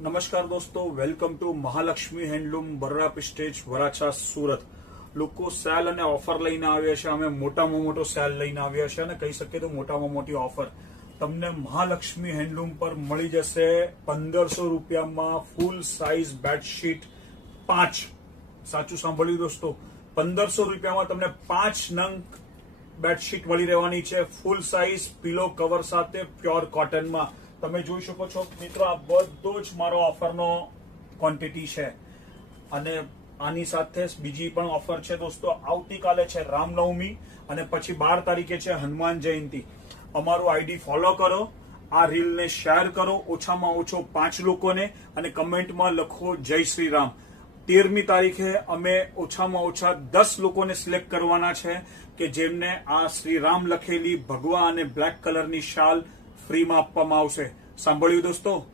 નમસ્કાર દોસ્તો, welcome to Mahalakshmi handloom Barda stage Varachha Surat. લોકો સેલ અને ઓફર લઈને આવ્યા છે. અમે મોટામાં મોટો સેલ લઈને આવ્યા છે અને કહી શકીએ તો મોટામાં મોટી ઓફર તમને મહાલક્ષ્મી હેન્ડલૂમ પર મળી જશે. 1500 રૂપિયામાં ફૂલ સાઇઝ બેડશીટ 5. સાચું સાંભળ્યું દોસ્તો, 1500 રૂપિયામાં તમને 5 નંગ બેડશીટ મળી રહેવાની છે. ફૂલ સાઇઝ પિલો કવર સાથે પ્યોર કોટનમાં. તમે જોઈ શકો છો મિત્રો, આ બધો જ મારો ઓફરનો ક્વોન્ટિટી છે. અને આની સાથે બીજી પણ ઓફર છે દોસ્તો. આવતીકાલે છે રામનવમી અને પછી 12 તારીખે છે હનુમાન જયંતિ. અમારું આઈડી ફોલો કરો, આ રીલને શેર કરો ઓછામાં ઓછો 5 લોકોને અને કમેન્ટમાં લખો જય શ્રી રામ. 13મી તારીખે અમે ઓછામાં ઓછા 10 લોકોને સિલેક્ટ કરવાના છે કે જેમને આ શ્રી રામ લખેલી ભગવા અને બ્લેક કલરની શાલ ફ્રીમાં આપવામાં આવશે. સાંભળ્યું દોસ્તો?